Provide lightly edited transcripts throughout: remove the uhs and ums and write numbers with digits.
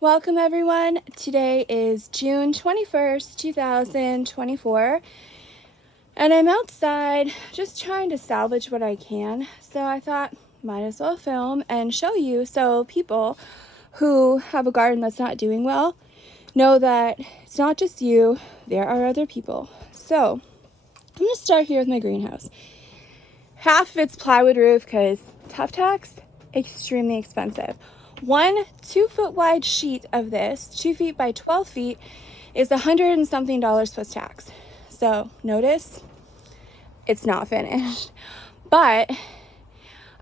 Welcome everyone. Today is June 21st, 2024, and I'm outside just trying to salvage what I can. So I thought might as well film and show you so people who have a garden that's not doing well know that it's not just you, there are other people. So I'm going to start here with my greenhouse. Half of it's plywood roof because Tough Tack's extremely expensive. One 2-foot wide sheet of this, 2 feet by 12 feet, is $100 and something plus tax. So notice it's not finished. But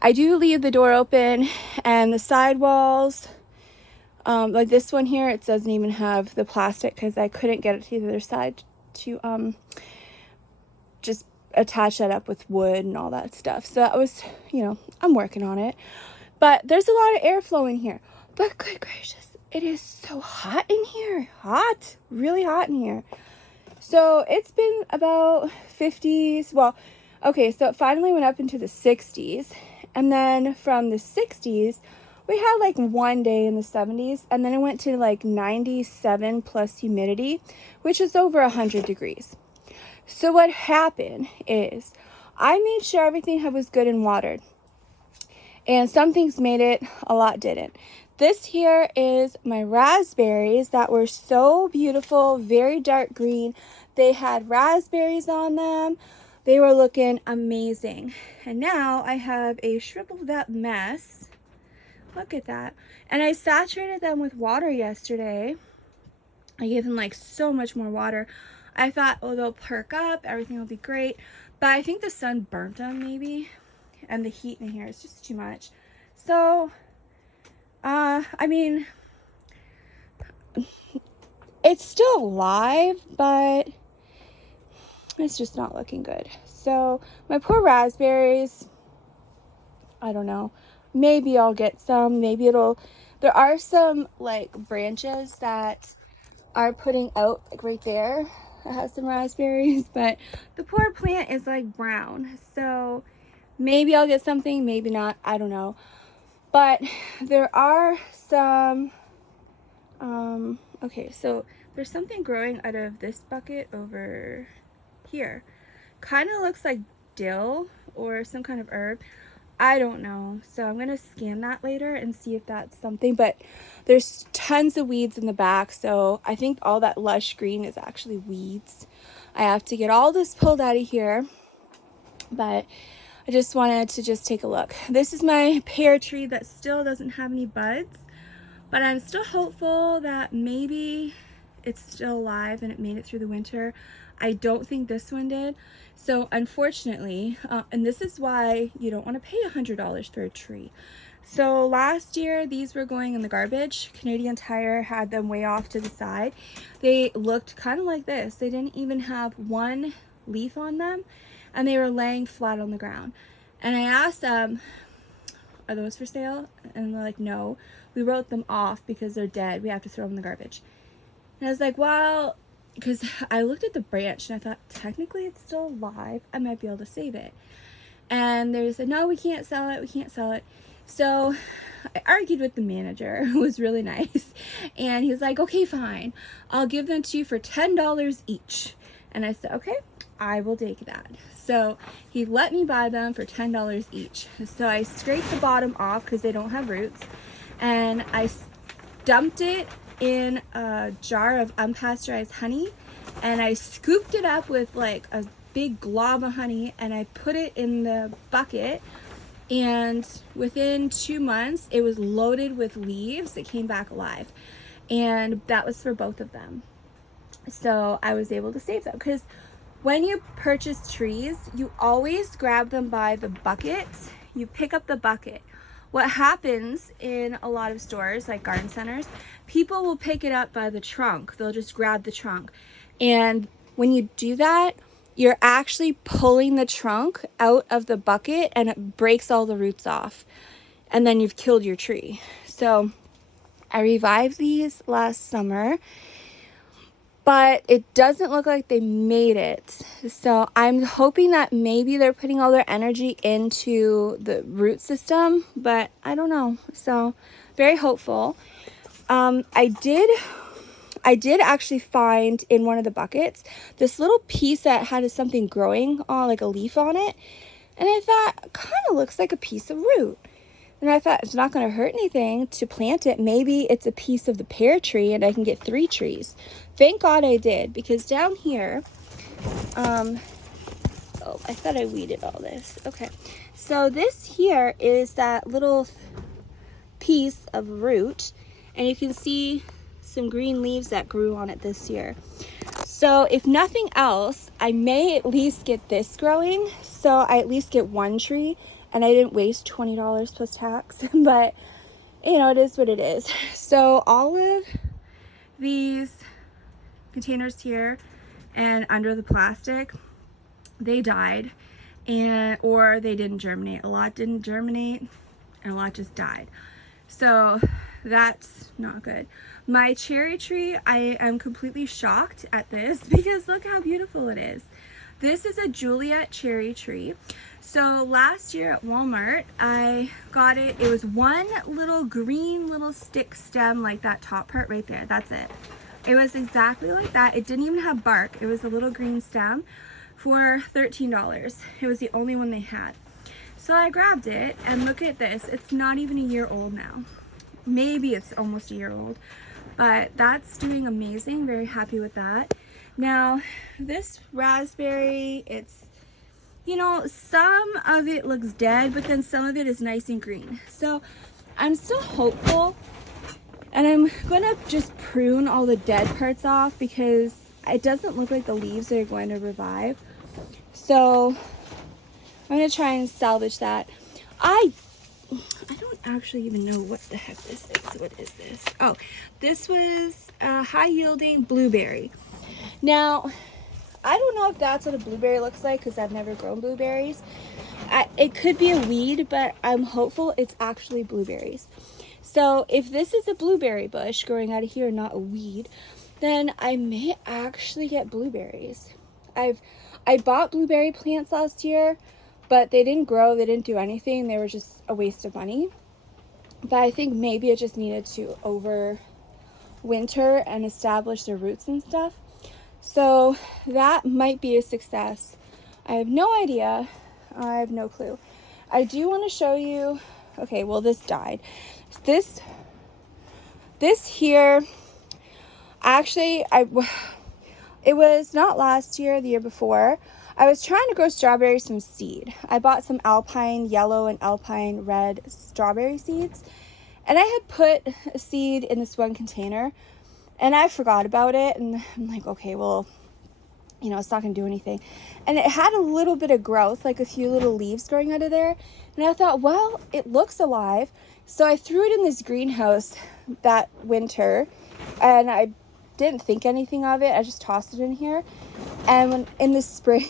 I do leave the door open, and the side walls, like this one here, it doesn't even have the plastic because I couldn't get it to the other side to just attach that up with wood and all that stuff. So that was, I'm working on it. But there's a lot of airflow in here. But good gracious, it is so hot in here. Hot, really hot in here. So it's been about 50s. Well, okay, so it finally went up into the 60s. And then from the 60s, we had like one day in the 70s. And then it went to like 97 plus humidity, which is over 100 degrees. So what happened is I made sure everything was good and watered. And some things made it, a lot didn't. This here is my raspberries that were so beautiful, very dark green. They had raspberries on them. They were looking amazing. And now I have a shriveled up mess. Look at that. And I saturated them with water yesterday. I gave them like so much more water. I thought, oh, they'll perk up, everything will be great. But I think the sun burnt them maybe. And the heat in here is just too much. So, I mean, it's still alive, but it's just not looking good. So, my poor raspberries, I don't know. Maybe I'll get some. Maybe there are some, like, branches that are putting out, like, right there. That has some raspberries, but the poor plant is, like, brown. So, maybe I'll get something, maybe not, I don't know. But there are some, okay, so there's something growing out of this bucket over here. Kind of looks like dill or some kind of herb. I don't know. So I'm going to scan that later and see if that's something. But there's tons of weeds in the back. So I think all that lush green is actually weeds. I have to get all this pulled out of here. But I just wanted to just take a look. This is my pear tree that still doesn't have any buds, but I'm still hopeful that maybe it's still alive and it made it through the winter. I don't think this one did. So unfortunately, and this is why you don't want to pay $100 for a tree. So last year, these were going in the garbage. Canadian Tire had them way off to the side. They looked kind of like this. They didn't even have one leaf on them, and they were laying flat on the ground. And I asked them, are those for sale? And they're like, no, we wrote them off because they're dead. We have to throw them in the garbage. And I was like, well, because I looked at the branch and I thought, technically it's still alive. I might be able to save it. And they said, no, we can't sell it. We can't sell it. So I argued with the manager, who was really nice. And he was like, okay, fine. I'll give them to you for $10 each. And I said, okay, I will take that. So he let me buy them for $10 each. So I scraped the bottom off because they don't have roots. And I dumped it in a jar of unpasteurized honey. And I scooped it up with like a big glob of honey. And I put it in the bucket. And within 2 months, it was loaded with leaves that came back alive. And that was for both of them. So I was able to save them because when you purchase trees, you always grab them by the bucket. You pick up the bucket. What happens in a lot of stores, like garden centers, people will pick it up by the trunk. They'll just grab the trunk. And when you do that, you're actually pulling the trunk out of the bucket and it breaks all the roots off. And then you've killed your tree. So I revived these last summer, but it doesn't look like they made it. So I'm hoping that maybe they're putting all their energy into the root system, but I don't know. So very hopeful. I did actually find in one of the buckets this little piece that had something growing on, like a leaf on it. And I thought, kind of looks like a piece of root. And I thought, it's not going to hurt anything to plant it. Maybe it's a piece of the pear tree and I can get 3 trees. Thank God I did, because down here, oh, I thought I weeded all this. Okay. So this here is that little piece of root, and you can see some green leaves that grew on it this year. So if nothing else, I may at least get this growing, so I at least get 1 tree, and I didn't waste $20 plus tax. But you know, it is what it is. So all of these containers here and under the plastic, they died, and or they didn't germinate. A lot didn't germinate and a lot just died. So that's not good. My cherry tree, I am completely shocked at this because look how beautiful it is. This is a Juliet cherry tree. So last year at Walmart, I got it. It was one little green little stick stem, like that top part right there. That's it. It was exactly like that. It didn't even have bark. It was a little green stem for $13. It was the only one they had. So I grabbed it, and look at this. It's not even a year old now. Maybe it's almost a year old, but that's doing amazing. Very happy with that. Now, this raspberry, it's, you know, some of it looks dead, but then some of it is nice and green. So I'm still hopeful, and I'm gonna just prune all the dead parts off because it doesn't look like the leaves are going to revive. So I'm gonna try and salvage that. I don't actually even know what the heck this is. What is this? Oh, this was a high yielding blueberry. Now, I don't know if that's what a blueberry looks like because I've never grown blueberries. It could be a weed, but I'm hopeful it's actually blueberries. So if this is a blueberry bush growing out of here, not a weed, then I may actually get blueberries. I bought blueberry plants last year, but they didn't grow, they didn't do anything, they were just a waste of money. But I think maybe it just needed to overwinter and establish their roots and stuff. So that might be a success. I have no idea. I have no clue. I do want to show you, okay, well this died. This here, actually, it was not last year, the year before. I was trying to grow strawberries from seed. I bought some alpine yellow and alpine red strawberry seeds, and I had put a seed in this one container, and I forgot about it, and I'm like, okay, well, you know, it's not gonna do anything. And it had a little bit of growth, like a few little leaves growing out of there, and I thought, well, it looks alive. So I threw it in this greenhouse that winter, and I didn't think anything of it. I just tossed it in here, and when in the spring,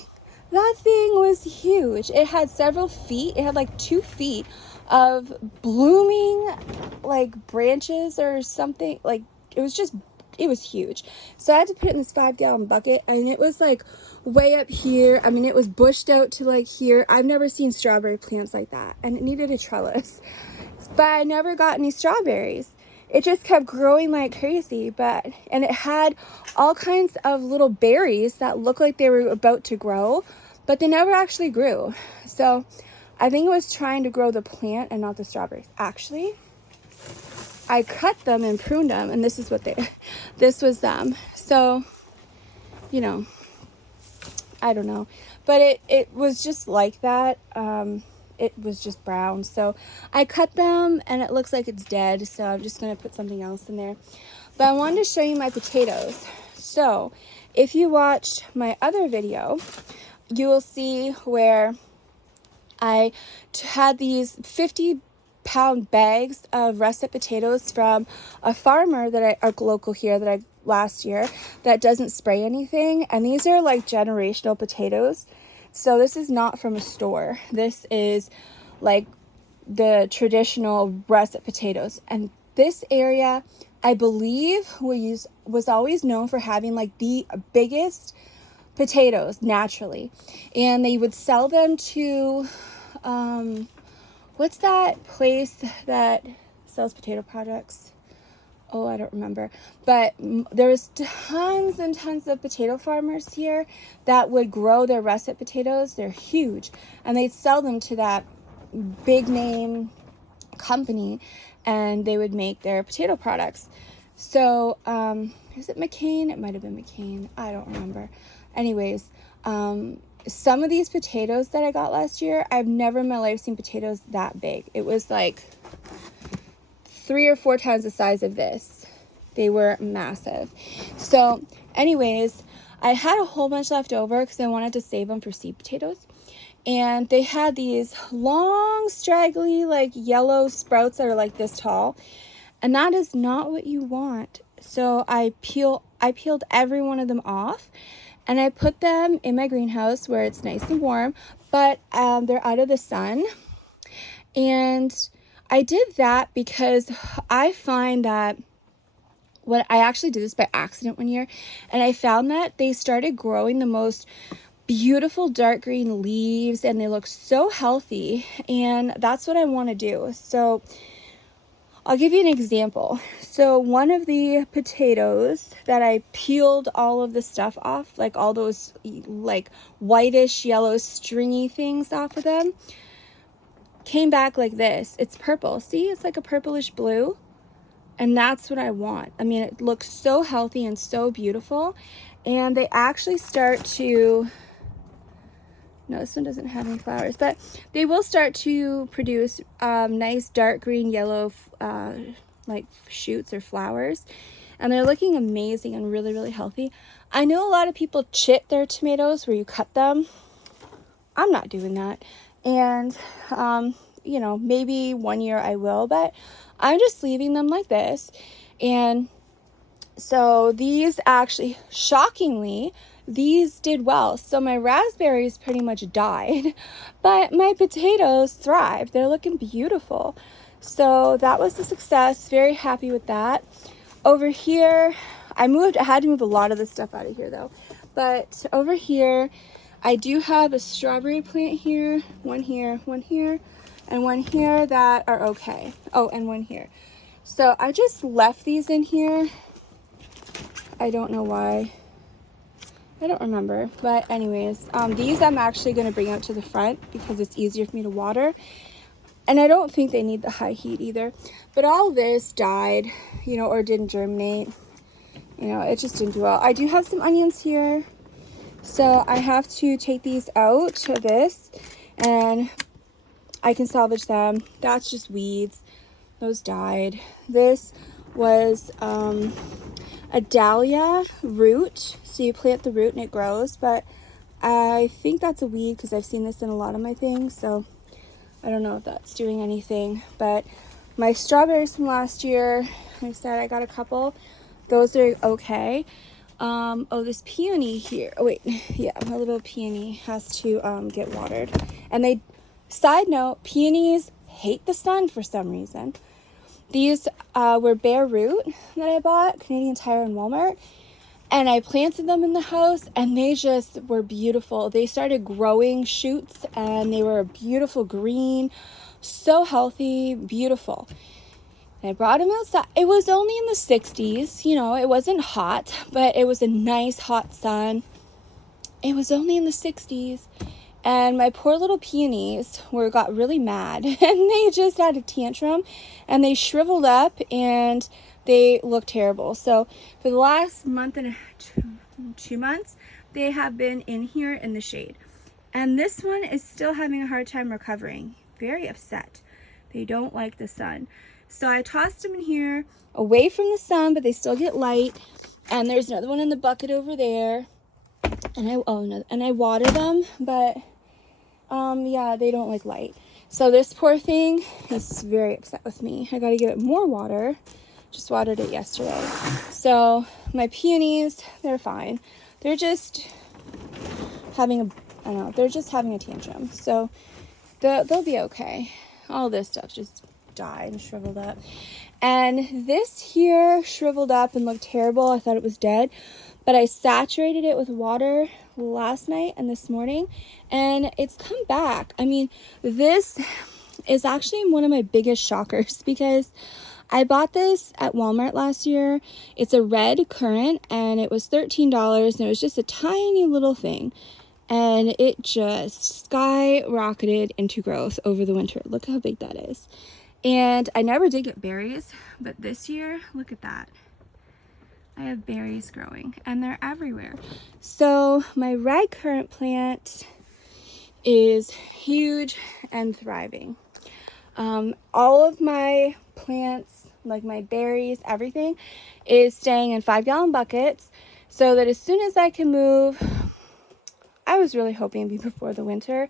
that thing was huge. It had several feet. It had like 2 feet of blooming like branches or something. Like it was huge. So I had to put it in this 5-gallon bucket, and it was like way up here. I mean, it was bushed out to like here. I've never seen strawberry plants like that, and it needed a trellis, but I never got any strawberries. It just kept growing like crazy, and it had all kinds of little berries that looked like they were about to grow, but they never actually grew. So I think it was trying to grow the plant and not the strawberries. Actually, I cut them and pruned them, and this is what this was them. So, you know, I don't know, but it was just like that. It was just brown. So I cut them, and it looks like it's dead. So I'm just going to put something else in there. But I wanted to show you my potatoes. So if you watched my other video, you will see where I had these 50-pound bags of russet potatoes from a farmer a local here that I last year that doesn't spray anything. And these are like generational potatoes. So this is not from a store. This is like the traditional russet potatoes. And this area, I believe, was always known for having like the biggest potatoes naturally. And they would sell them to, what's that place that sells potato products? oh, I don't remember, but there's tons and tons of potato farmers here that would grow their russet potatoes. They're huge, and they'd sell them to that big name company, and they would make their potato products. So is it McCain? It might have been McCain, I don't remember. Anyways, some of these potatoes that I got last year, I've never in my life seen potatoes that big. It was like 3 or 4 times the size of this. They were massive. So anyways, I had a whole bunch left over because I wanted to save them for seed potatoes. And they had these long, straggly, like yellow sprouts that are like this tall. And that is not what you want. So I peeled every one of them off, and I put them in my greenhouse where it's nice and warm, but they're out of the sun. And I did that because I find that when I actually did this by accident one year, and I found that they started growing the most beautiful dark green leaves, and they look so healthy, and that's what I want to do. So I'll give you an example. So one of the potatoes that I peeled all of the stuff off, like all those like whitish yellow stringy things off of them, came back like this. It's purple. See, it's like a purplish blue. And that's what I want. I mean, it looks so healthy and so beautiful. And they actually start to, no, this one doesn't have any flowers, but they will start to produce nice dark green yellow like shoots or flowers. And they're looking amazing and really, really healthy. I know a lot of people chit their tomatoes where you cut them. I'm not doing that. And, you know, maybe one year I will, but I'm just leaving them like this. And so these actually, shockingly, these did well. So my raspberries pretty much died, but my potatoes thrived. They're looking beautiful. So that was a success. Very happy with that. Over here, I had to move a lot of this stuff out of here though. But over here, I do have a strawberry plant here, one here, and one here that are okay. Oh, and one here. So I just left these in here. I don't know why. I don't remember. But anyways, these I'm actually going to bring out to the front because it's easier for me to water. And I don't think they need the high heat either. But all this died, you know, or didn't germinate. You know, it just didn't do well. I do have some onions here. So I have to take these out of this, and I can salvage them. That's just weeds. Those died. This was a dahlia root. So you plant the root and it grows, but I think that's a weed because I've seen this in a lot of my things. So I don't know if that's doing anything. But my strawberries from last year, like I said, I got a couple. Those are okay. Oh, this peony here. Oh wait, yeah, my little peony has to get watered. And side note, peonies hate the sun for some reason. These were bare root that I bought, Canadian Tire and Walmart. And I planted them in the house, and they just were beautiful. They started growing shoots, and they were a beautiful green, so healthy, beautiful. I brought them outside. It was only in the 60s, you know, it wasn't hot, but it was a nice hot sun. It was only in the 60s, and my poor little peonies got really mad, and they just had a tantrum, and they shriveled up, and they look terrible. So for the last month and 2 months, they have been in here in the shade, and this one is still having a hard time recovering. Very upset. They don't like the sun. So I tossed them in here away from the sun, but they still get light. And there's another one in the bucket over there. And I water them, but yeah, they don't like light. So this poor thing is very upset with me. I got to give it more water. Just watered it yesterday. So my peonies, they're fine. They're just having they're just having a tantrum. So they'll be okay. All this stuff just died and shriveled up, and this here shriveled up and looked terrible. I thought it was dead, but I saturated it with water last night and this morning, and it's come back. I mean, this is actually one of my biggest shockers because I bought this at Walmart last year. It's a red currant and it was $13 and it was just a tiny little thing. And it just skyrocketed into growth over the winter. Look how big that is. And I never did get berries, but this year, look at that. I have berries growing and they're everywhere. So my red currant plant is huge and thriving. All of my plants, like my berries, everything is staying in 5-gallon buckets so that as soon as I can move, I was really hoping it'd be before the winter,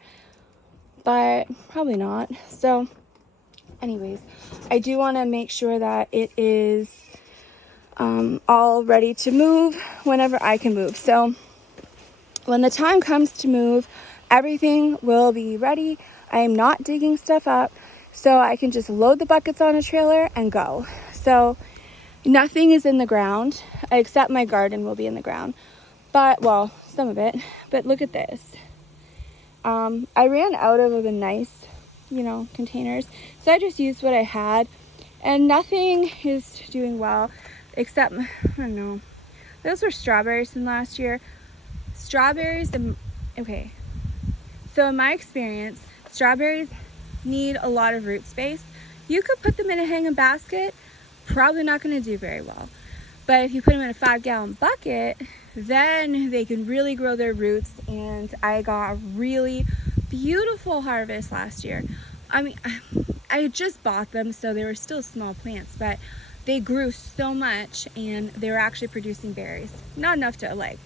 but probably not. So anyways, I do want to make sure that it is all ready to move whenever I can move. So when the time comes to move, everything will be ready. I am not digging stuff up, so I can just load the buckets on a trailer and go. So nothing is in the ground, except my garden will be in the ground. But, well, some of it. But look at this. I ran out of the nice, containers. So I just used what I had. And nothing is doing well, except, I don't know. Those were strawberries from last year. Strawberries, okay. So in my experience, strawberries need a lot of root space. You could put them in a hanging basket, probably not going to do very well. But if you put them in a 5-gallon bucket, then they can really grow their roots. And I got a really beautiful harvest last year. I mean, I just bought them, so they were still small plants, but they grew so much and they were actually producing berries. Not enough to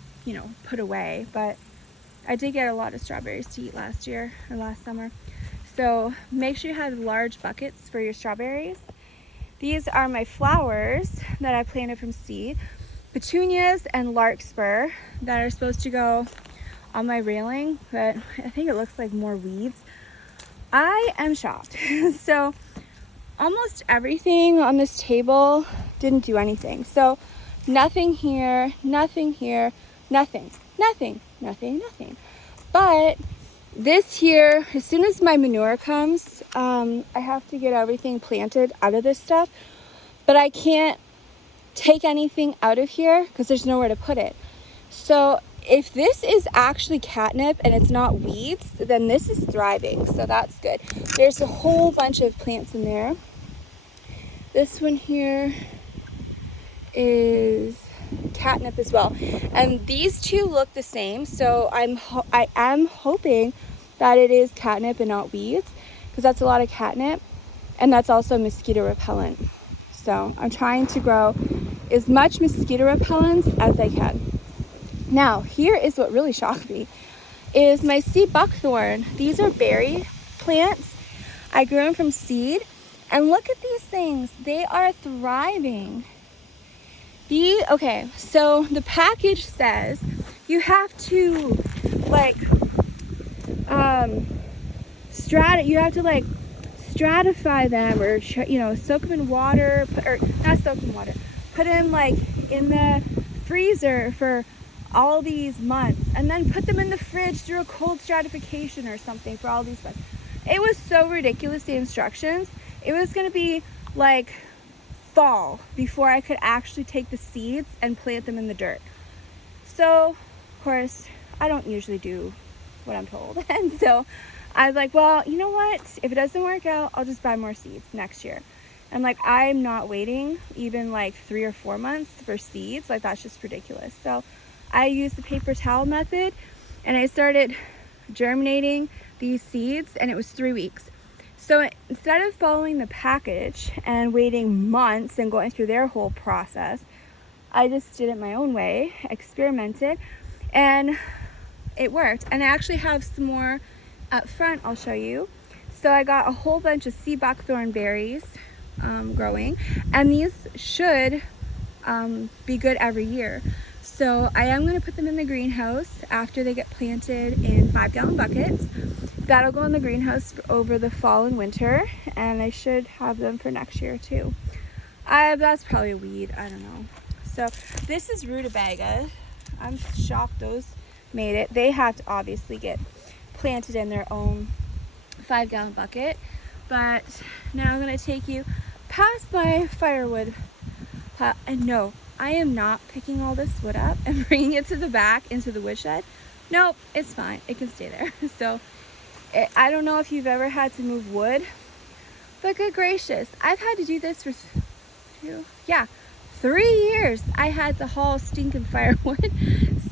put away, but I did get a lot of strawberries to eat last year or last summer. So make sure you have large buckets for your strawberries. These are my flowers that I planted from seed. Petunias and larkspur that are supposed to go on my railing, but I think it looks like more weeds. I am shocked. So almost everything on this table didn't do anything. So nothing here, nothing here, nothing. But this here, as soon as my manure comes, I have to get everything planted out of this stuff, but I can't take anything out of here because there's nowhere to put it. So if this is actually catnip and it's not weeds, then this is thriving, so that's good. There's a whole bunch of plants in there. This one here is catnip as well, and these two look the same, so I am hoping that it is catnip and not weeds, because that's a lot of catnip, and that's also mosquito repellent. So I'm trying to grow as much mosquito repellent as I can. Now here is what really shocked me, is my sea buckthorn. These are berry plants. I grew them from seed, and look at these things, they are thriving. Okay, so the package says you have to stratify them, or soak them in water, or not soak them in water, put them in the freezer for all these months, and then put them in the fridge through a cold stratification or something for all these months. It was so ridiculous, the instructions. It was going to be fall before I could actually take the seeds and plant them in the dirt. So of course I don't usually do what I'm told, and so I was like, well, you know what, if it doesn't work out, I'll just buy more seeds next year. And I'm not waiting even 3 or 4 months for seeds. That's just ridiculous. So I used the paper towel method and I started germinating these seeds, and it was 3 weeks. So instead of following the package and waiting months and going through their whole process, I just did it my own way, experimented, and it worked. And I actually have some more up front I'll show you. So I got a whole bunch of sea buckthorn berries growing, and these should be good every year. So I am going to put them in the greenhouse after they get planted in 5-gallon buckets. That'll go in the greenhouse over the fall and winter, and I should have them for next year too. That's probably a weed, I don't know. So this is rutabaga. I'm shocked those made it. They have to obviously get planted in their own 5-gallon bucket. But now I'm going to take you past my firewood pile. And no, I am not picking all this wood up and bringing it to the back into the woodshed. Nope, it's fine. It can stay there. So I don't know if you've ever had to move wood, but good gracious, I've had to do this for 3 years. I had to haul stinking firewood.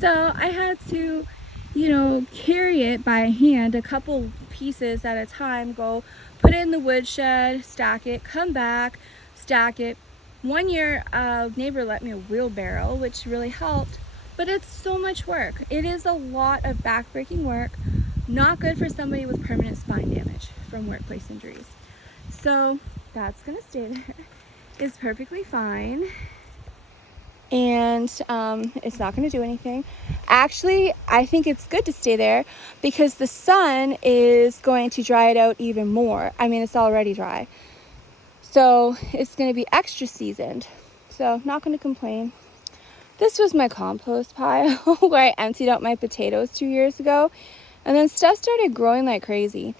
So I had to, you know, carry it by hand, a couple pieces at a time, go put it in the woodshed, stack it, come back, stack it. One year, a neighbor let me a wheelbarrow, which really helped, but it's so much work. It is a lot of back-breaking work, not good for somebody with permanent spine damage from workplace injuries. So that's gonna stay there. It's perfectly fine. And it's not going to do anything. Actually, I think it's good to stay there because the sun is going to dry it out even more. I mean, it's already dry. So it's going to be extra seasoned. So not going to complain. This was my compost pile where I emptied out my potatoes 2 years ago. And then stuff started growing like crazy.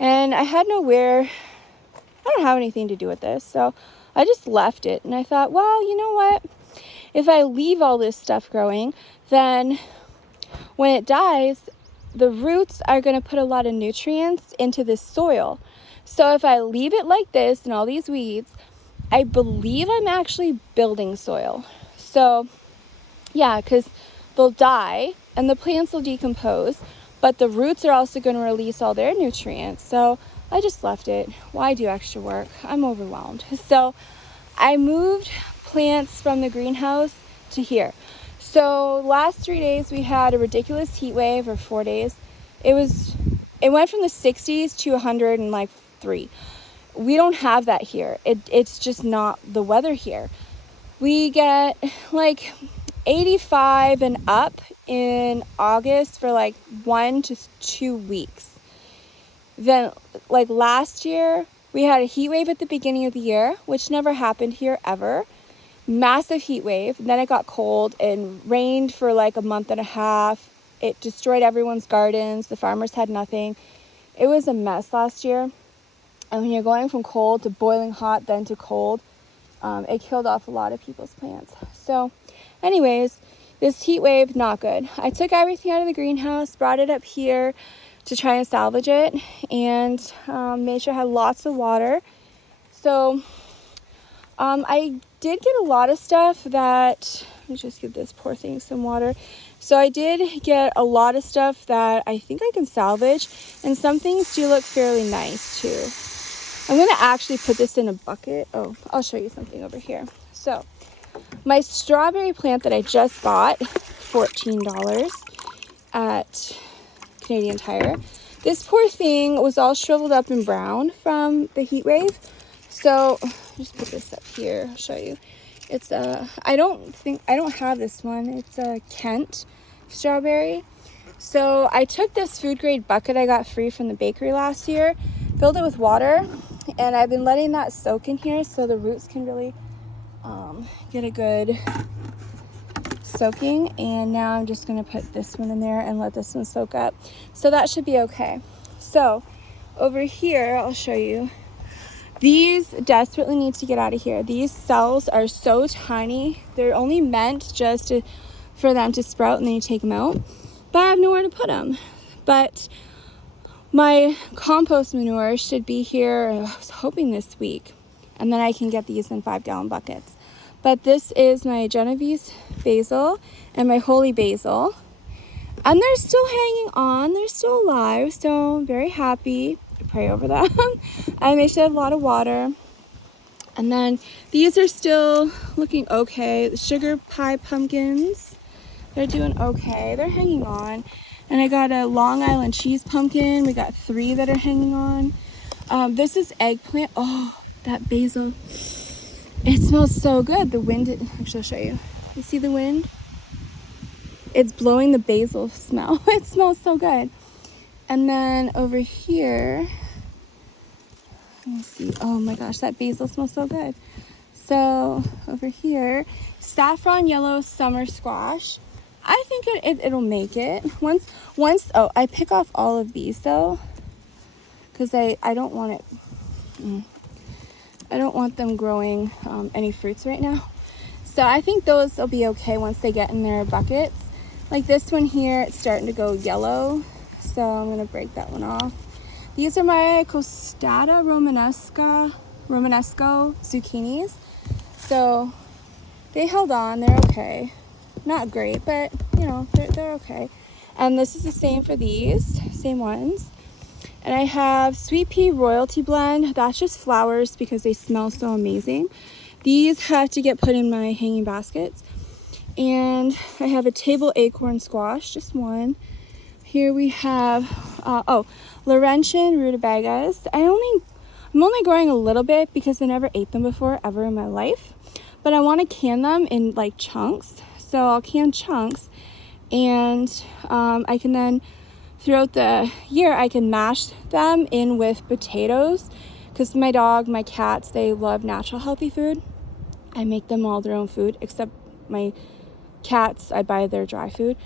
And I had nowhere, I don't have anything to do with this. So I just left it. And I thought, well, you know what? If I leave all this stuff growing, then when it dies, the roots are going to put a lot of nutrients into this soil. So if I leave it like this and all these weeds, I believe I'm actually building soil. So yeah, because they'll die and the plants will decompose, but the roots are also going to release all their nutrients. So I just left it. Why do extra work? I'm overwhelmed. So I moved plants from the greenhouse to here. So last 3 days we had a ridiculous heat wave, or 4 days. It went from the 60s to 103. We don't have that here. It's just not the weather here. We get like 85 and up in August for like 1 to 2 weeks. Then like last year we had a heat wave at the beginning of the year, which never happened here ever. Massive heat wave. Then it got cold and rained for like a month and a half. It destroyed everyone's gardens. The farmers had nothing. It was a mess last year. And when you're going from cold to boiling hot, then to cold, it killed off a lot of people's plants. So anyways, this heat wave, not good. I took everything out of the greenhouse, brought it up here to try and salvage it, and made sure I had lots of water. So I did get a lot of stuff that, let me just give this poor thing some water. So I did get a lot of stuff that I think I can salvage, and some things do look fairly nice too. I'm gonna actually put this in a bucket. Oh, I'll show you something over here. So my strawberry plant that I just bought, $14 at Canadian Tire. This poor thing was all shriveled up and brown from the heat wave. So just put this up here, I'll show you. It's I don't have this one. It's a Kent strawberry. So I took this food grade bucket I got free from the bakery last year, filled it with water, and I've been letting that soak in here so the roots can really get a good soaking. And now I'm just gonna put this one in there and let this one soak up. So that should be okay. So over here, I'll show you. These desperately need to get out of here. These cells are so tiny. They're only meant just for them to sprout and then you take them out. But I have nowhere to put them. But my compost manure should be here, I was hoping this week. And then I can get these in 5-gallon buckets. But this is my Genovese basil and my holy basil. And they're still hanging on. They're still alive. So I'm very happy. Pray over them. And they should have a lot of water. And then these are still looking okay. The sugar pie pumpkins, they're doing okay. They're hanging on. And I got a Long Island cheese pumpkin. We got 3 that are hanging on. This is eggplant. Oh, that basil. It smells so good. The wind, actually I'll show you. You see the wind? It's blowing the basil smell. It smells so good. And then over here, let me see. Oh my gosh, that basil smells so good. So over here, saffron yellow summer squash. I think it'll make it. Once, oh, I pick off all of these though, because I don't want it. I don't want them growing any fruits right now. So I think those will be okay once they get in their buckets. Like this one here, it's starting to go yellow. So I'm gonna break that one off. These are my Costata Romanesco zucchinis. So they held on, they're okay. Not great, but you know, they're okay. And this is the same for these, same ones. And I have Sweet Pea Royalty Blend. That's just flowers because they smell so amazing. These have to get put in my hanging baskets. And I have a table acorn squash, just one. Here we have, Laurentian rutabagas. I'm only growing a little bit because I never ate them before ever in my life. But I want to can them in like chunks. So I'll can chunks, and I can then, throughout the year, I can mash them in with potatoes. Because my dog, my cats, they love natural healthy food. I make them all their own food, except my cats, I buy their dry food.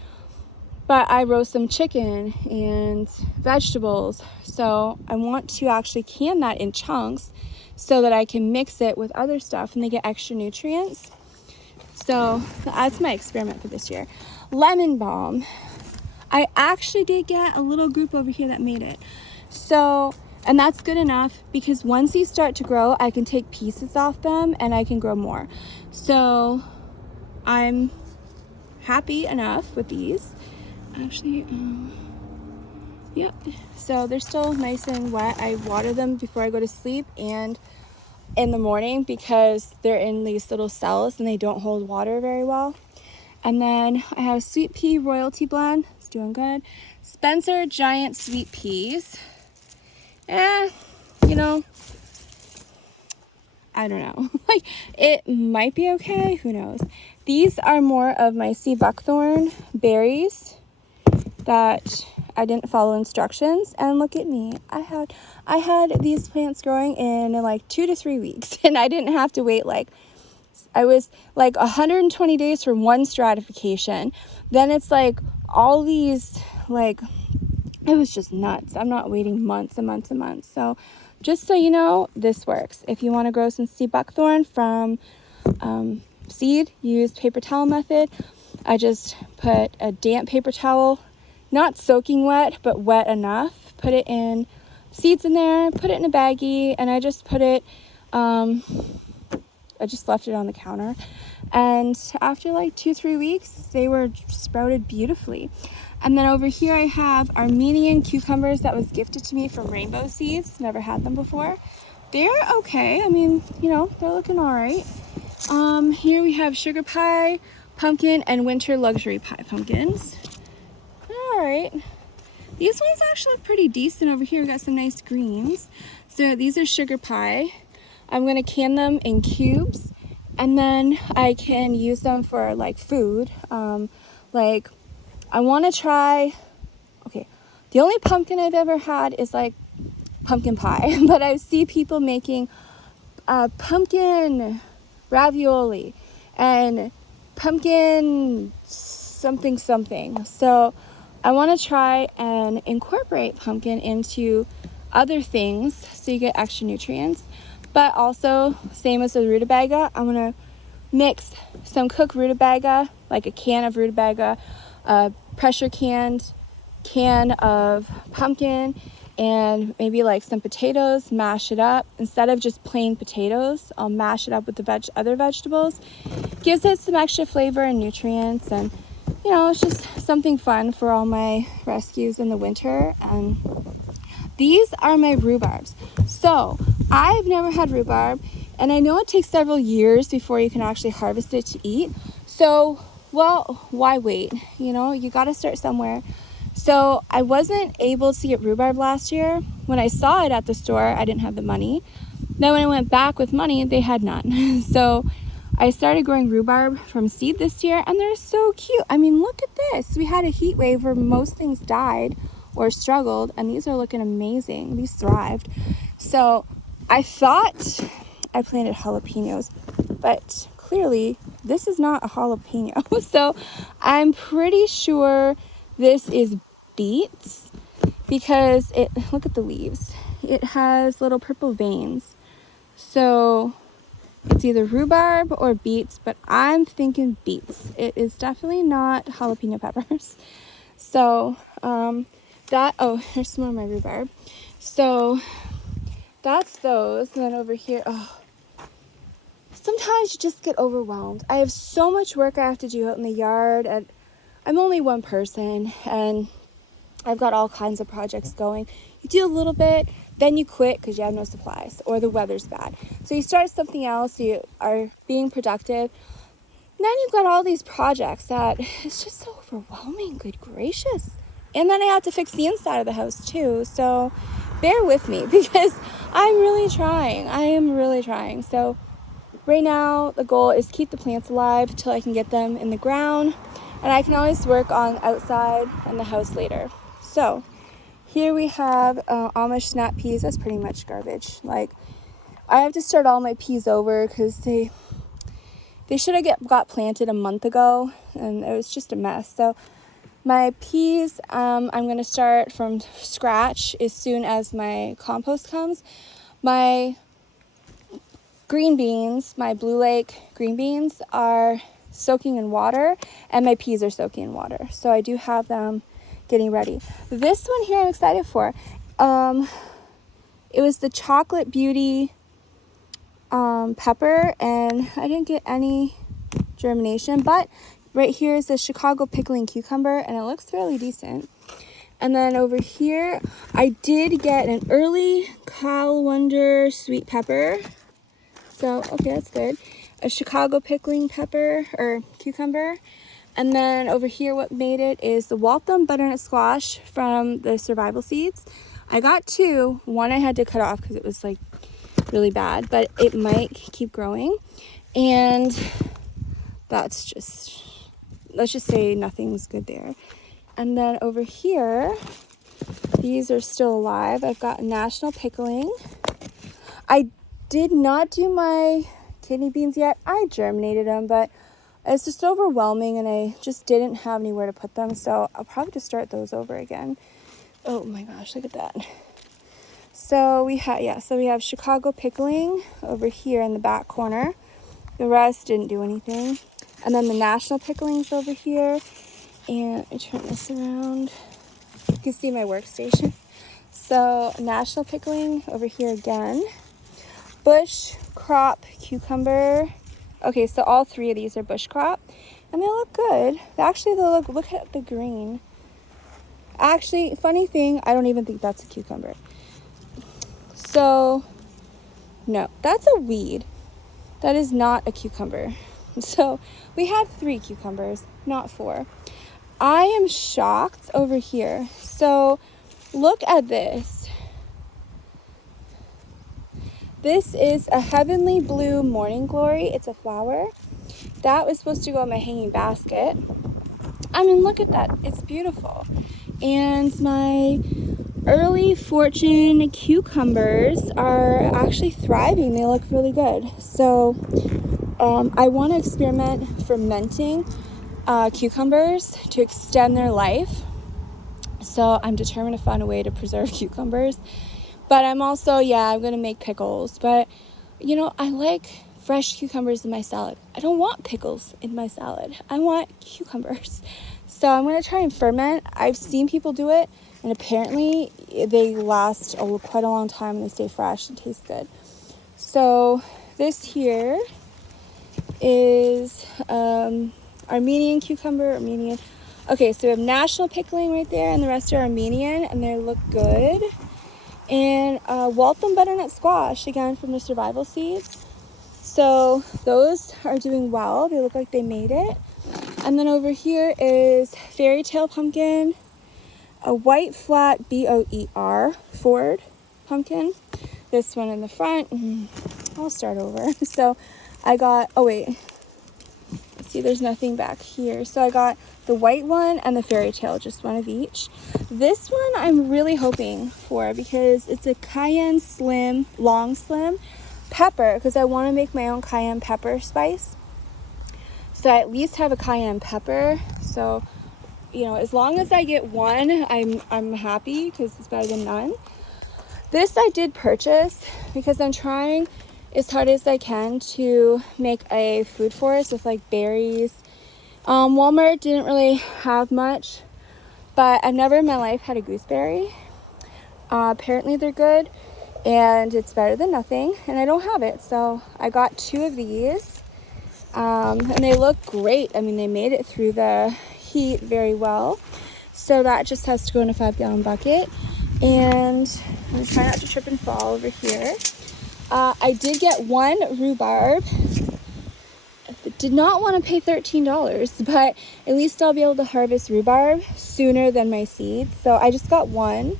But I roast some chicken and vegetables. So I want to actually can that in chunks so that I can mix it with other stuff and they get extra nutrients. So that's my experiment for this year. Lemon balm. I actually did get a little group over here that made it. So, and that's good enough because once these start to grow, I can take pieces off them and I can grow more. So I'm happy enough with these. Actually, yeah, so they're still nice and wet. I water them before I go to sleep and in the morning because they're in these little cells and they don't hold water very well. And then I have Sweet Pea Royalty Blend. It's doing good. Spencer Giant Sweet Peas. You know, I don't know. Like, it might be okay. Who knows? These are more of my sea buckthorn berries that I didn't follow instructions, and look at me. I had these plants growing in like 2 to 3 weeks, and I didn't have to wait I was like 120 days for one stratification. Then it's like all these, like, it was just nuts. I'm not waiting months and months and months. So just so you know, this works. If you want to grow some sea buckthorn from seed, use paper towel method. I just put a damp paper towel, not soaking wet, but wet enough. Put it in, seeds in there, put it in a baggie, and I just put it, I just left it on the counter. And after like 2-3 weeks, they were sprouted beautifully. And then over here I have Armenian cucumbers that was gifted to me from Rainbow Seeds. Never had them before. They're okay. I mean, you know, they're looking all right. Here we have sugar pie, pumpkin, and winter luxury pie pumpkins. All right. These ones actually look pretty decent over here. We got some nice greens. So these are sugar pie. I'm going to can them in cubes, and then I can use them for like food. Like I want to try, okay, the only pumpkin I've ever had is like pumpkin pie, but I see people making pumpkin ravioli and pumpkin something something. So I want to try and incorporate pumpkin into other things so you get extra nutrients. But also, same as with rutabaga, I'm going to mix some cooked rutabaga, like a can of rutabaga, a pressure canned can of pumpkin, and maybe like some potatoes, mash it up. Instead of just plain potatoes, I'll mash it up with the other vegetables. Gives it some extra flavor and nutrients, and you know, it's just something fun for all my rescues in the winter. And these are my rhubarbs. So I've never had rhubarb, and I know it takes several years before you can actually harvest it to eat. So, well, why wait? You know, you got to start somewhere. So I wasn't able to get rhubarb last year. When I saw it at the store, I didn't have the money. Then when I went back with money, they had none. So I started growing rhubarb from seed this year, and they're so cute. I mean, look at this. We had a heat wave where most things died or struggled, and these are looking amazing. These thrived. So I thought I planted jalapenos, but clearly this is not a jalapeno. So I'm pretty sure this is beets because look at the leaves. It has little purple veins. So it's either rhubarb or beets, but I'm thinking beets. It is definitely not jalapeno peppers. So oh, here's some more of my rhubarb. So that's those. And then over here, oh, sometimes you just get overwhelmed. I have so much work I have to do out in the yard, and I'm only one person, and I've got all kinds of projects going. You do a little bit, then you quit because you have no supplies or the weather's bad. So you start something else, you are being productive. Then you've got all these projects that it's just so overwhelming, good gracious. And then I have to fix the inside of the house too. So bear with me because I'm really trying. I am really trying. So right now the goal is to keep the plants alive till I can get them in the ground. And I can always work on outside and the house later. So here we have Amish snap peas. That's pretty much garbage. Like, I have to start all my peas over because they should have got planted a month ago, and it was just a mess. So my peas, I'm going to start from scratch as soon as my compost comes. My green beans, my Blue Lake green beans, are soaking in water, and my peas are soaking in water. So I do have them getting ready. This one here I'm excited for. It was the Chocolate Beauty pepper, and I didn't get any germination, but right here is the Chicago pickling cucumber, and it looks fairly decent. And then over here I did get an early coriander sweet pepper, so okay, that's good. A Chicago pickling pepper or cucumber. And then over here what made it is the Waltham butternut squash from the survival seeds. I got two. One I had to cut off because it was like really bad, but it might keep growing. And that's just, let's just say nothing's good there. And then over here, these are still alive. I've got national pickling. I did not do my kidney beans yet. I germinated them, but it's just overwhelming, and I just didn't have anywhere to put them, so I'll probably just start those over again. Oh my gosh, look at that. So we have Chicago pickling over here in the back corner. The rest didn't do anything. And then the national pickling's over here. And I turn this around. You can see my workstation. So national pickling over here again. Bush crop cucumber. Okay, so all three of these are bush crop, and they look good. Actually, look at the green. Actually, funny thing, I don't even think that's a cucumber. So, no, that's a weed. That is not a cucumber. So, we had 3 cucumbers, not 4. I am shocked over here. So, look at this. This is a heavenly blue morning glory. It's a flower. That was supposed to go in my hanging basket. I mean, look at that. It's beautiful. And my early fortune cucumbers are actually thriving. They look really good. So I want to experiment fermenting cucumbers to extend their life. So I'm determined to find a way to preserve cucumbers. But I'm also, I'm going to make pickles. But, I like fresh cucumbers in my salad. I don't want pickles in my salad. I want cucumbers. So I'm going to try and ferment. I've seen people do it, and apparently they last quite a long time and they stay fresh and taste good. So this here is Armenian cucumber. Okay, so we have national pickling right there, and the rest are Armenian, and they look good. And Waltham butternut squash, again from the survival seeds. So those are doing well. They look like they made it. And then over here is fairy tale pumpkin, a white flat BOER Ford pumpkin. This one in the front. I'll start over. So I got, see, there's nothing back here. So I got the white one and the fairy tale, just one of each. This one I'm really hoping for because it's a cayenne long slim pepper, because I want to make my own cayenne pepper spice. So I at least have a cayenne pepper. So, as long as I get one, I'm happy because it's better than none. This I did purchase because I'm trying. as hard as I can to make a food forest with like berries. Walmart didn't really have much, but I've never in my life had a gooseberry. Apparently they're good and it's better than nothing, and I don't have it, so I got 2 of these. And they look great. I mean, they made it through the heat very well. So that just has to go in a 5-gallon bucket. And I'm gonna try not to trip and fall over here. I did get 1 rhubarb. I did not want to pay $13, but at least I'll be able to harvest rhubarb sooner than my seeds. So I just got 1.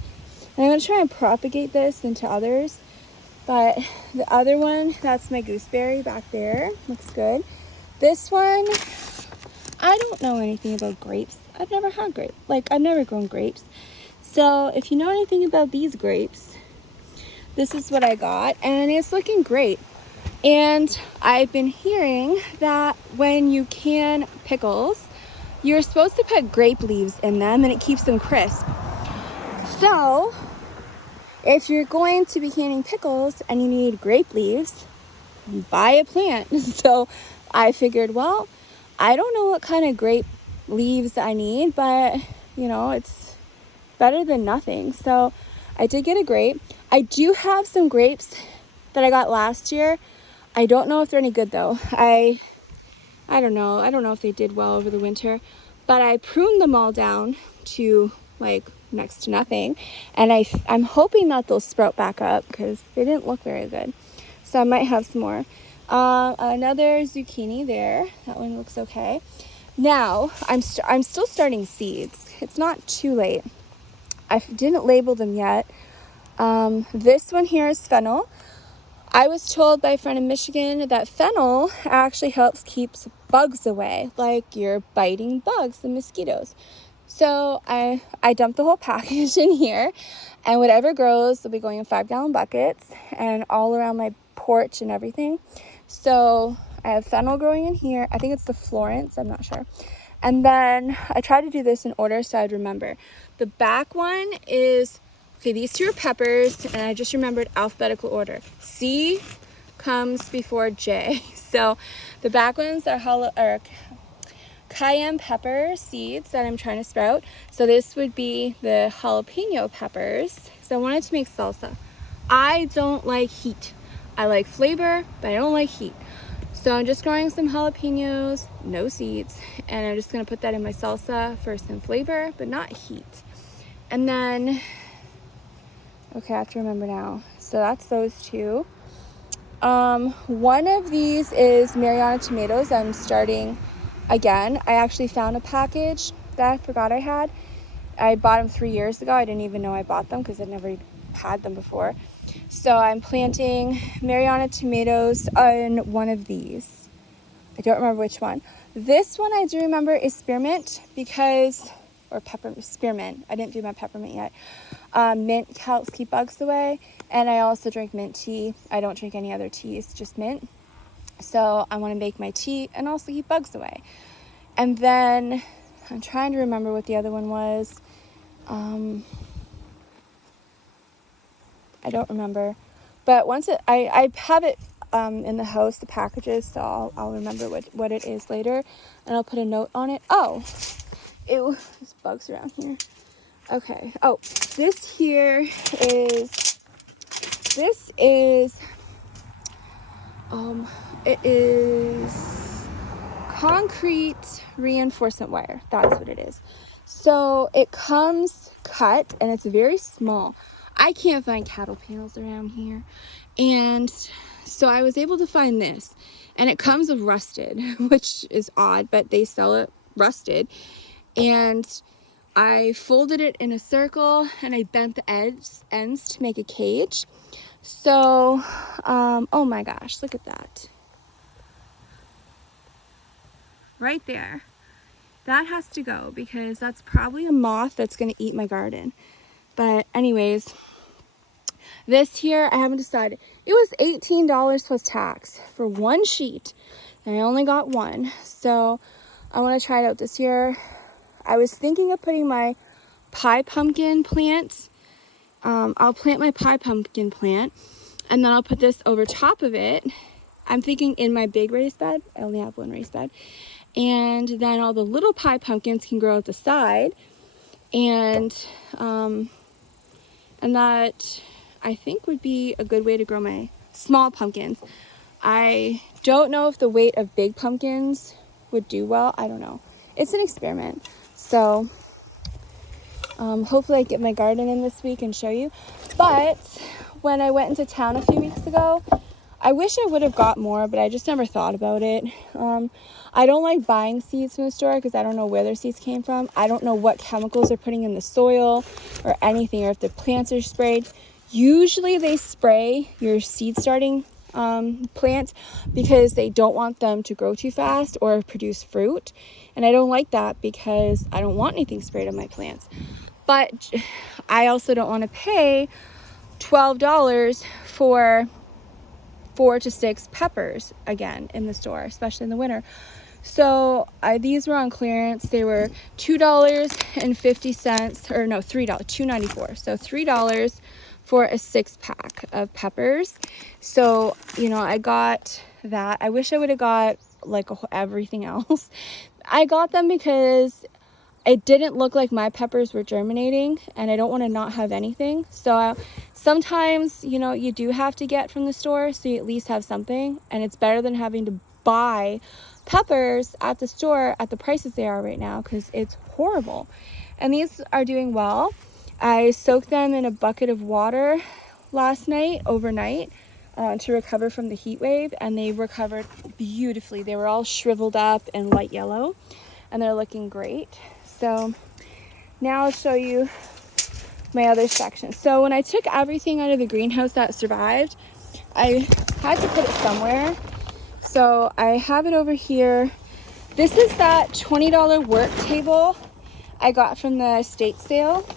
And I'm gonna try and propagate this into others. But the other one, that's my gooseberry back there. Looks good. This one, I don't know anything about grapes. I've never had grapes. Like, I've never grown grapes. So if you know anything about these grapes, this is what I got, and it's looking great. And I've been hearing that when you can pickles, you're supposed to put grape leaves in them and it keeps them crisp. So if you're going to be canning pickles and you need grape leaves, buy a plant. So I figured, well, I don't know what kind of grape leaves I need, but you know, it's better than nothing. So I did get a grape. I do have some grapes that I got last year. I don't know if they're any good though. I don't know. I don't know if they did well over the winter, but I pruned them all down to like next to nothing. And I'm hoping that they'll sprout back up because they didn't look very good. So I might have some more. Another zucchini there. That one looks okay. Now I'm still starting seeds. It's not too late. I didn't label them yet. This one here is fennel. I was told by a friend in Michigan that fennel actually helps keep bugs away, like you're biting bugs and mosquitoes. So I dumped the whole package in here, and whatever grows will be going in 5-gallon buckets and all around my porch and everything. So I have fennel growing in here. I think it's the Florence, I'm not sure. And then I tried to do this in order so I'd remember. The back one is, okay, these 2 are peppers, and I just remembered alphabetical order. C comes before J. So the back ones are cayenne pepper seeds that I'm trying to sprout. So this would be the jalapeno peppers. So I wanted to make salsa. I don't like heat. I like flavor, but I don't like heat. So I'm just growing some jalapenos, no seeds, and I'm just gonna put that in my salsa for some flavor, but not heat. And then, okay, I have to remember now. So that's those 2. One of these is Mariana tomatoes. I'm starting again. I actually found a package that I forgot I had. I bought them 3 years ago. I didn't even know I bought them because I'd never had them before. So I'm planting Mariana tomatoes on one of these. I don't remember which one. This one I do remember is spearmint because, or spearmint. I didn't do my peppermint yet. Mint helps keep bugs away, and I also drink mint tea. I don't drink any other teas, just mint. So I want to make my tea and also keep bugs away. And then I'm trying to remember what the other one was. I don't remember, but once I have it in the house, the packages, so I'll remember what it is later, and I'll put a note on it. Oh, ew, there's bugs around here. Okay. Oh, this here is, it is concrete reinforcement wire. That's what it is. So it comes cut and it's very small. I can't find cattle panels around here. And so I was able to find this, and it comes with rusted, which is odd, but they sell it rusted. And I folded it in a circle and I bent the ends to make a cage. So, oh my gosh, look at that. Right there. That has to go because that's probably a moth that's going to eat my garden. But anyways, this here, I haven't decided. It was $18 plus tax for one sheet, and I only got one. So I want to try it out this year. I was thinking of putting my pie pumpkin plant. I'll plant my pie pumpkin plant And then I'll put this over top of it. I'm thinking in my big raised bed. I only have one raised bed. And then all the little pie pumpkins can grow at the side. And that I think would be a good way to grow my small pumpkins. I don't know if the weight of big pumpkins would do well. I don't know. It's an experiment. So hopefully I get my garden in this week and show you. But when I went into town a few weeks ago, I wish I would have got more, but I just never thought about it. I don't like buying seeds from the store because I don't know where their seeds came from. I don't know what chemicals they're putting in the soil or anything, or if the plants are sprayed. Usually they spray your seed starting plants because they don't want them to grow too fast or produce fruit. And I don't like that because I don't want anything sprayed on my plants. But I also don't want to pay $12 for 4 to 6 peppers again in the store, especially in the winter. So these were on clearance. They were $2.50, or no, $3, $2.94. So $3 for a 6-pack of peppers. So, you know, I got that. I wish I would have got like everything else. I got them because it didn't look like my peppers were germinating, and I don't want to not have anything. So sometimes, you know, you do have to get from the store so you at least have something, and it's better than having to buy peppers at the store at the prices they are right now, because it's horrible. And these are doing well. I soaked them in a bucket of water last night, overnight, to recover from the heat wave, and they recovered beautifully. They were all shriveled up and light yellow, and they're looking great. So now I'll show you my other section. So when I took everything out of the greenhouse that survived, I had to put it somewhere. So I have it over here. This is that $20 work table I got from the estate sale,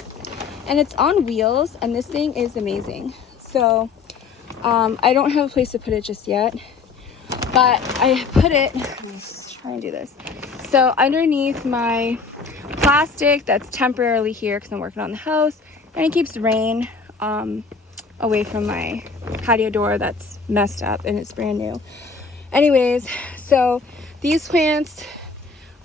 and it's on wheels, and this thing is amazing. So I don't have a place to put it just yet, but I put it, let's try and do this. So underneath my plastic that's temporarily here because I'm working on the house, and it keeps rain away from my patio door that's messed up and it's brand new. Anyways, so these plants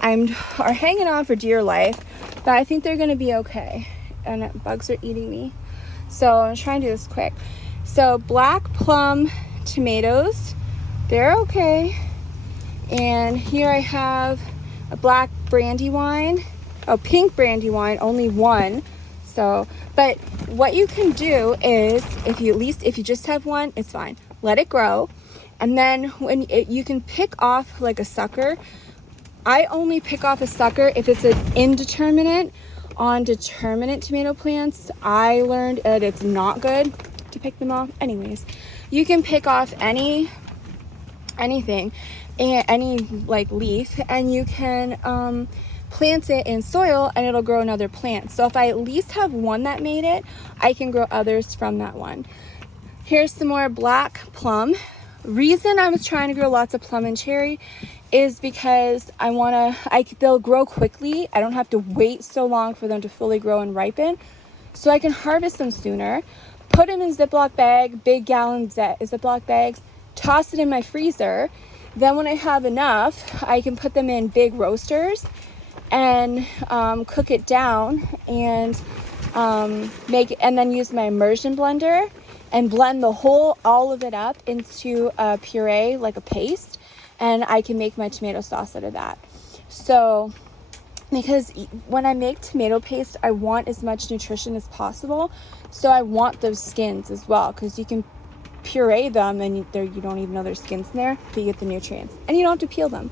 are hanging on for dear life, but I think they're gonna be okay. And bugs are eating me, so I'm trying to do this quick. So black plum tomatoes, they're okay. And here I have a black brandywine, pink brandywine, only one. So, but what you can do is, if you just have one, it's fine. Let it grow, and then you can pick off like a sucker. I only pick off a sucker if it's an indeterminate. On determinate tomato plants, I learned that it's not good to pick them off. Anyways, you can pick off anything, any like leaf, and you can plant it in soil and it'll grow another plant. So if I at least have one that made it, I can grow others from that one. Here's some more black plum. Reason I was trying to grow lots of plum and cherry is because they'll grow quickly. I don't have to wait so long for them to fully grow and ripen, so I can harvest them sooner, put them in Ziploc bag, big gallon Ziploc bags, toss it in my freezer. Then when I have enough, I can put them in big roasters and cook it down and and then use my immersion blender and blend all of it up into a puree, like a paste, and I can make my tomato sauce out of that. So, because when I make tomato paste, I want as much nutrition as possible, so I want those skins as well, because you can puree them and you don't even know there's skins in there, but you get the nutrients and you don't have to peel them.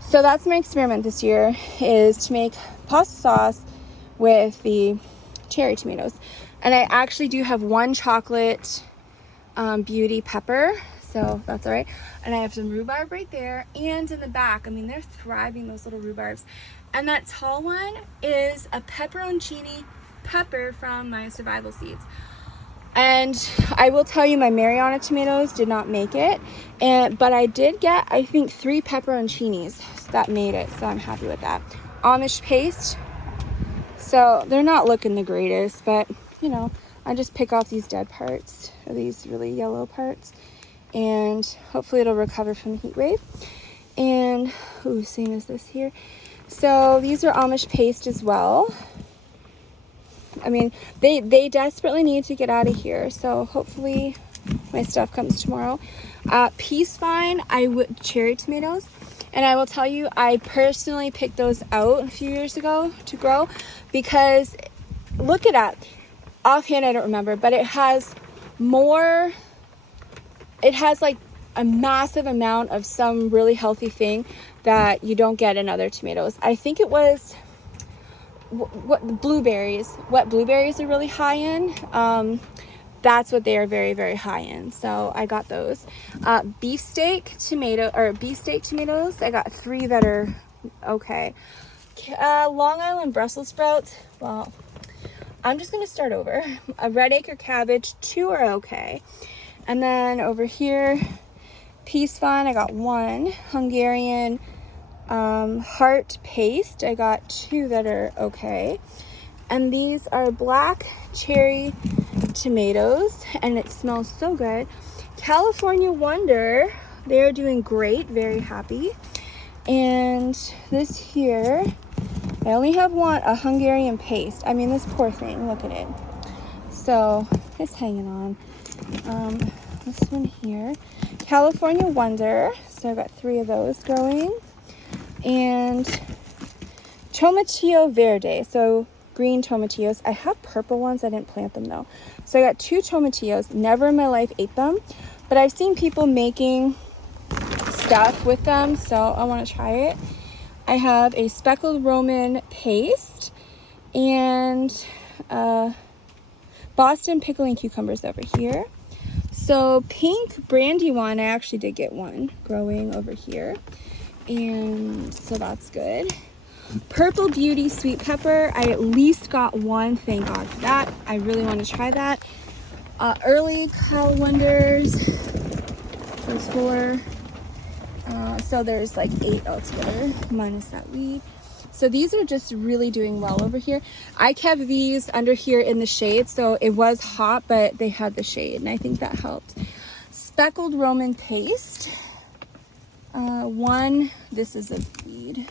So that's my experiment this year, is to make pasta sauce with the cherry tomatoes. And I actually do have one chocolate beauty pepper, so that's all right. And I have some rhubarb right there, and in the back, I mean, they're thriving, those little rhubarbs. And that tall one is a pepperoncini pepper from my survival seeds. And I will tell you, my Mariana tomatoes did not make it, but I did get, I think, 3 pepperoncinis that made it, so I'm happy with that. Amish paste, so they're not looking the greatest, but you know, I just pick off these dead parts, or these really yellow parts, and hopefully it'll recover from the heat wave. And ooh, same as this here. So these are Amish paste as well. I mean, they desperately need to get out of here, so hopefully my stuff comes tomorrow. Peace vine, cherry tomatoes, and I will tell you, I personally picked those out a few years ago to grow because look it up. Offhand, I don't remember, but it has like a massive amount of some really healthy thing that you don't get in other tomatoes. I think it was what blueberries. What blueberries are really high in. That's what they are very, very high in. So I got those. Beefsteak tomatoes. I got 3 that are okay. Long Island Brussels sprouts. Well, I'm just gonna start over. A red acre cabbage, 2 are okay. And then over here, peace vine, I got 1. Hungarian heart paste, I got 2 that are okay. And these are black cherry tomatoes, and it smells so good. California Wonder, they're doing great, very happy. And this here, I only have one, a Hungarian paste. I mean, this poor thing, look at it. So it's hanging on. This one here, California Wonder, so I've got 3 of those growing. And Tomatillo Verde, so green tomatillos. I have purple ones, I didn't plant them though. So I got 2 tomatillos, never in my life ate them, but I've seen people making stuff with them, so I want to try it. I have a speckled Roman paste and Boston pickling cucumbers over here. So pink Brandywine, I actually did get 1 growing over here, and so that's good. Purple Beauty sweet pepper, I at least got 1, thank God for that. I really want to try that. Early Cal Wonders, there's 4. So there's like 8 altogether, minus that weed. So these are just really doing well over here. I kept these under here in the shade, so it was hot, but they had the shade, and I think that helped. Speckled Roman paste, 1, this is a weed,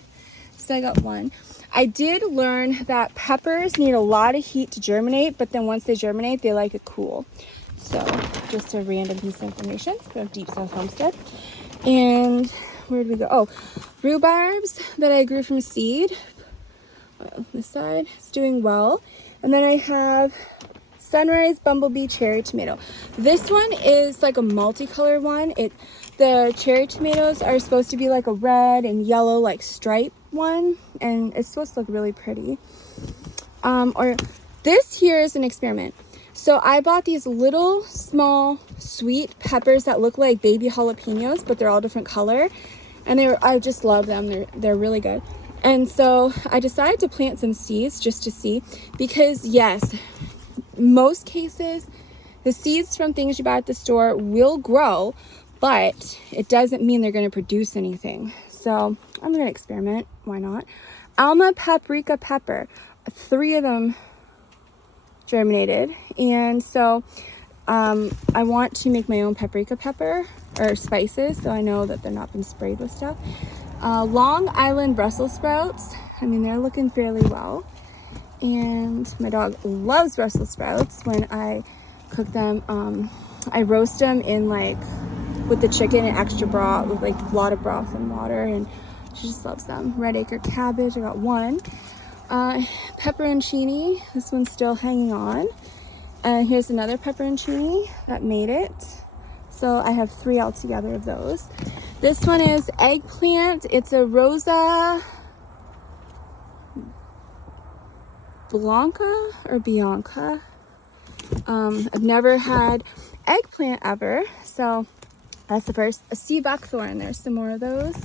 so I got 1. I did learn that peppers need a lot of heat to germinate, but then once they germinate, they like it cool. So just a random piece of information from Deep South Homestead. And where did we go? Oh, rhubarbs that I grew from seed. This side is doing well. And then I have Sunrise Bumblebee Cherry Tomato. This one is like a multicolored one. The cherry tomatoes are supposed to be like a red and yellow like stripe one, and it's supposed to look really pretty. Or this here is an experiment. So I bought these little small sweet peppers that look like baby jalapenos, but they're all different color, and I just love them. They're really good. And so I decided to plant some seeds just to see, because yes, most cases the seeds from things you buy at the store will grow, but it doesn't mean they're going to produce anything. So I'm going to experiment. Why not? Alma paprika pepper, 3 of them germinated, and so I want to make my own paprika pepper or spices, so I know that they're not been sprayed with stuff. Long Island Brussels sprouts, I mean, they're looking fairly well, and my dog loves Brussels sprouts. When I cook them, I roast them in like with the chicken and extra broth, with like a lot of broth and water, and she just loves them. Red acre cabbage, I got 1. Pepperoncini, this one's still hanging on. And here's another pepperoncini that made it. So I have 3 altogether of those. This one is eggplant. It's a Rosa Blanca or Bianca. I've never had eggplant ever, so that's the first. A sea buckthorn, there's some more of those.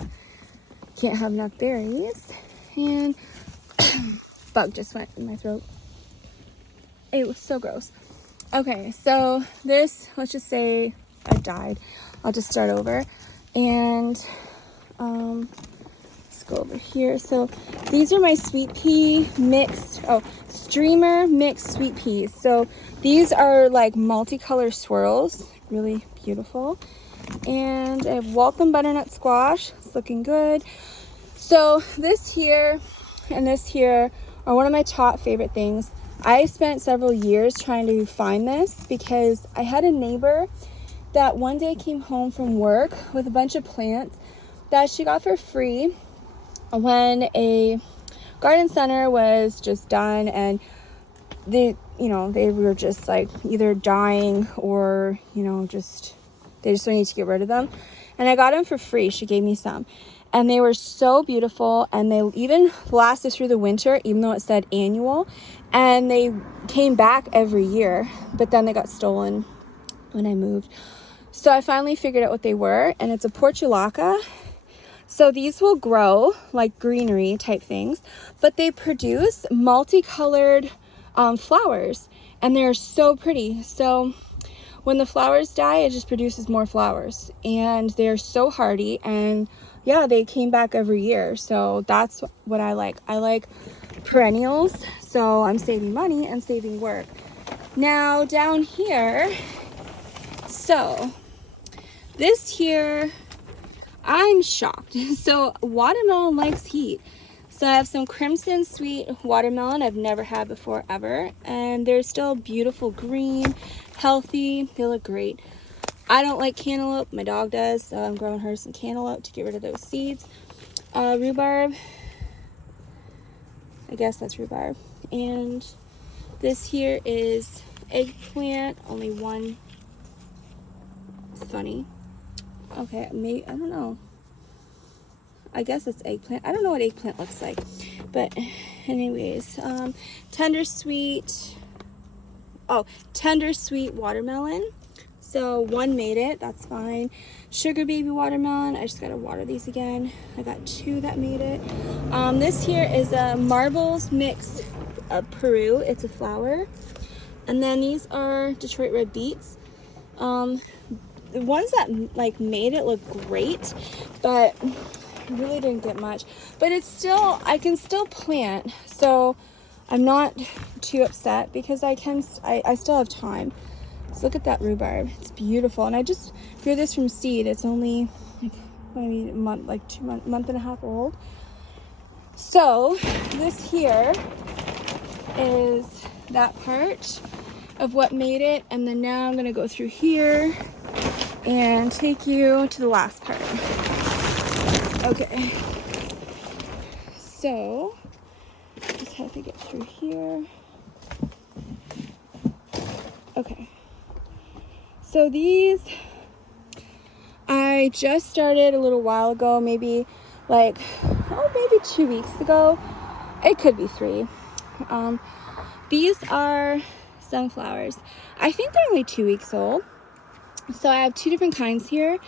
Can't have enough berries. And bug just went in my throat. It was so gross. Okay, so this, let's just say I died. I'll just start over. And Let's go over here. So these are my sweet pea mixed, streamer mixed sweet peas. So these are like multicolor swirls, really beautiful. And I have welcome butternut squash. It's looking good. So this here and this here are one of my top favorite things. I spent several years trying to find this because I had a neighbor that one day came home from work with a bunch of plants that she got for free when a garden center was just done, and they were just like either dying or they just need to get rid of them. And I got them for free. She gave me some, and they were so beautiful, and they even lasted through the winter, even though it said annual, and they came back every year, but then they got stolen when I moved. So I finally figured out what they were, and it's a portulaca. So these will grow like greenery type things, but they produce multicolored flowers, and they're so pretty. So when the flowers die, it just produces more flowers, and they're so hardy, and yeah, they came back every year. So that's what I like. I like perennials, so I'm saving money and saving work. Now down here, so this here, I'm shocked. So watermelon likes heat. So I have some crimson sweet watermelon I've never had before ever, and they're still beautiful green, healthy, they look great. I don't like cantaloupe, my dog does, so I'm growing her some cantaloupe to get rid of those seeds. Rhubarb, I guess that's rhubarb. And this here is eggplant, only one. It's funny. Okay, maybe, I don't know. I guess it's eggplant. I don't know what eggplant looks like. But anyways, tender sweet watermelon. So one made it, that's fine. Sugar baby watermelon, I just gotta water these again. I got two that made it. This here is a marbles mix of Peru. It's a flower. And then these are Detroit red beets. The ones that like made it look great, but really didn't get much. But it's still, I can still plant, so I'm not too upset because I still have time. So look at that rhubarb, it's beautiful, and I just grew this from seed. It's only maybe a month, like 2 months, month and a half old. So this here is that part of what made it, and then now I'm gonna go through here and take you to the last part. Okay, so just have to get through here. Okay, so these I just started a little while ago, maybe 2 weeks ago. It could be 3. These are sunflowers. I think they're only 2 weeks old. So I have 2 different kinds here.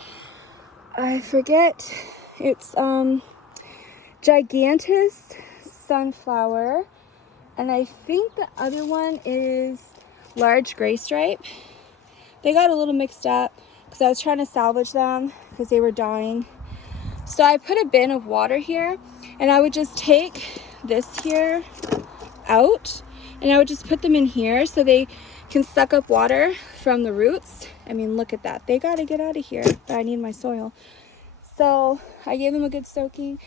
I forget, it's gigantus sunflower, and I think the other one is large gray stripe. They got a little mixed up because I was trying to salvage them because they were dying. So I put a bin of water here, and I would just take this here out, and I would just put them in here so they can suck up water from the roots. I mean, look at that. They got to get out of here, but I need my soil. So I gave them a good soaking,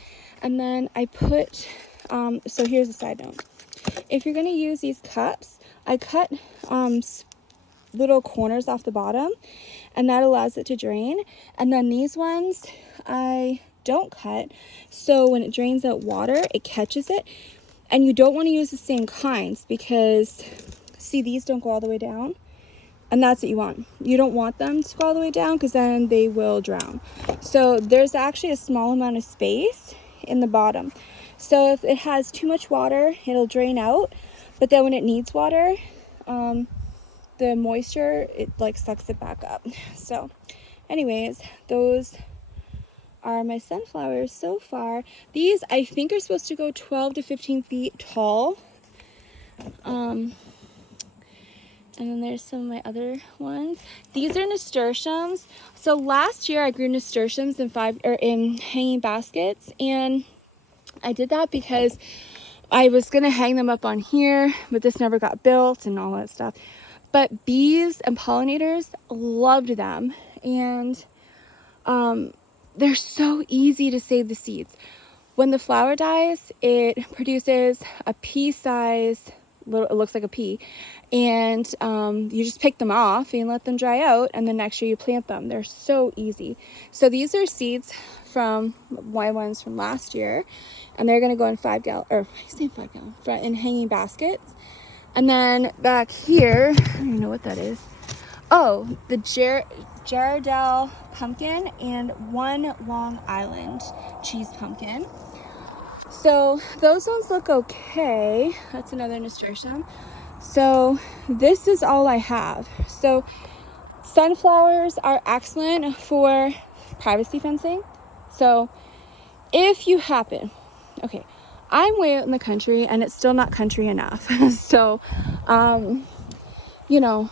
and then I put, so here's a side note. If you're going to use these cups, I cut little corners off the bottom, and that allows it to drain. And then these ones I don't cut, so when it drains out water, it catches it. And you don't want to use the same kinds because, see, these don't go all the way down, and that's what you want. You don't want them to go all the way down because then they will drown. So there's actually a small amount of space in the bottom. So if it has too much water, it'll drain out, but then when it needs water, the moisture, it like sucks it back up. So anyways, those are my sunflowers so far. These I think are supposed to go 12 to 15 feet tall. And then there's some of my other ones. These are nasturtiums. So last year I grew nasturtiums in hanging baskets, and I did that because I was gonna hang them up on here, but this never got built and all that stuff. But bees and pollinators loved them, and they're so easy to save the seeds. When the flower dies, it produces a pea-sized, it looks like a pea, and you just pick them off and let them dry out, and then next year you plant them. They're so easy. So these are seeds from my ones from last year, and they're going to go in 5 gallon, or I say 5 gallon, in hanging baskets. And then back here, I don't even know what that is. Oh, the Jarrahdale pumpkin and one Long Island cheese pumpkin. So those ones look okay. That's another nasturtium. So this is all I have. So sunflowers are excellent for privacy fencing. So if you happen, okay, I'm way out in the country and it's still not country enough. So, you know,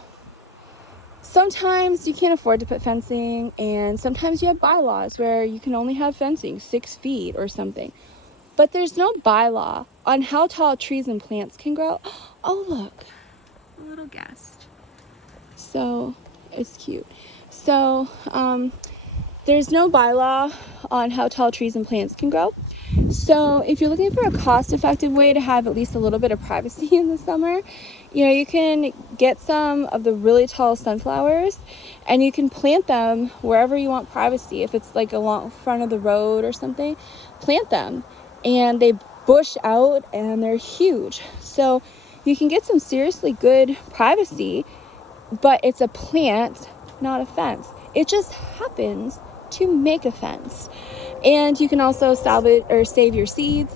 sometimes you can't afford to put fencing, and sometimes you have bylaws where you can only have fencing 6 feet or something. But there's no bylaw on how tall trees and plants can grow. Oh, look, a little guest. So it's cute. So there's no bylaw on how tall trees and plants can grow. So if you're looking for a cost-effective way to have at least a little bit of privacy in the summer, you know, you can get some of the really tall sunflowers and you can plant them wherever you want privacy. If it's like along front of the road or something, plant them. And they bush out and they're huge. So you can get some seriously good privacy, but it's a plant, not a fence. It just happens to make a fence. And you can also salvage or save your seeds.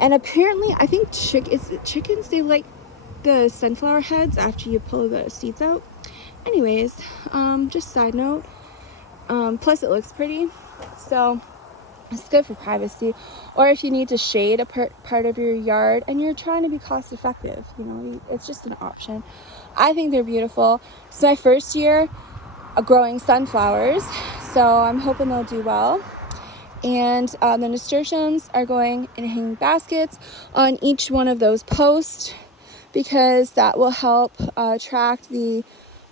And apparently, I think chickens, they like the sunflower heads after you pull the seeds out. Anyways, just side note. Plus it looks pretty. So it's good for privacy, or if you need to shade a part of your yard and you're trying to be cost effective, you know, it's just an option. I think they're beautiful. It's my first year growing sunflowers, so I'm hoping they'll do well. And the nasturtiums are going in hanging baskets on each one of those posts, because that will help attract the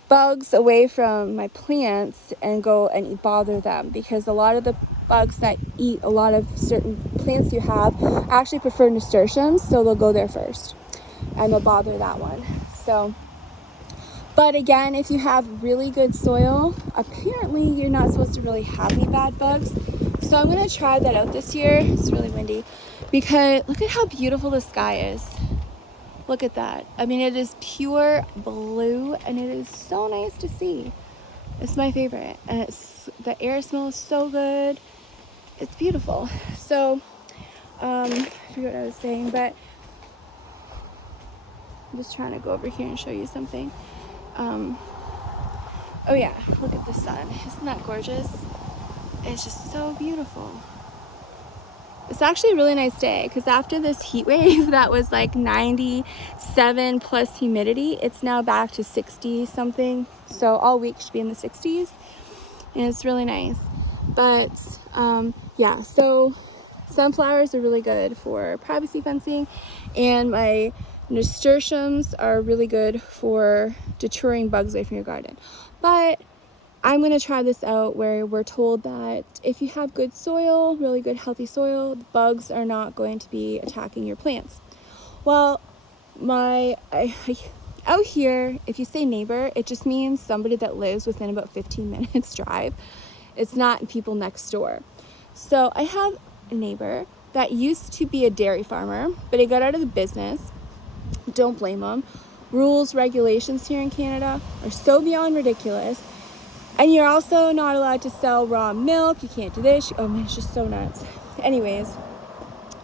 bugs away from my plants and go and bother them, because a lot of the bugs that eat a lot of certain plants you have actually prefer nasturtiums, so they'll go there first and they'll bother that one. So, but again, if you have really good soil, apparently you're not supposed to really have any bad bugs. So I'm going to try that out this year. It's really windy, because look at how beautiful the sky is. Look at that. I mean, it is pure blue and it is so nice to see. It's my favorite, and the air smells so good. It's beautiful. So I forget what I was saying, but I'm just trying to go over here and show you something. Oh yeah, look at the sun. Isn't that gorgeous? It's just so beautiful. It's actually a really nice day, because after this heat wave that was like 97 plus humidity, it's now back to 60 something. So all week should be in the 60s, and it's really nice. But yeah, so sunflowers are really good for privacy fencing, and my nasturtiums are really good for deterring bugs away from your garden. But I'm going to try this out where we're told that if you have good soil, really good healthy soil, the bugs are not going to be attacking your plants. Well, out here, if you say neighbor, it just means somebody that lives within about 15 minutes drive. It's not people next door. So I have a neighbor that used to be a dairy farmer, but he got out of the business. Don't blame him. Rules, regulations here in Canada are so beyond ridiculous. And you're also not allowed to sell raw milk. You can't do this. Oh man, it's just so nuts. Anyways,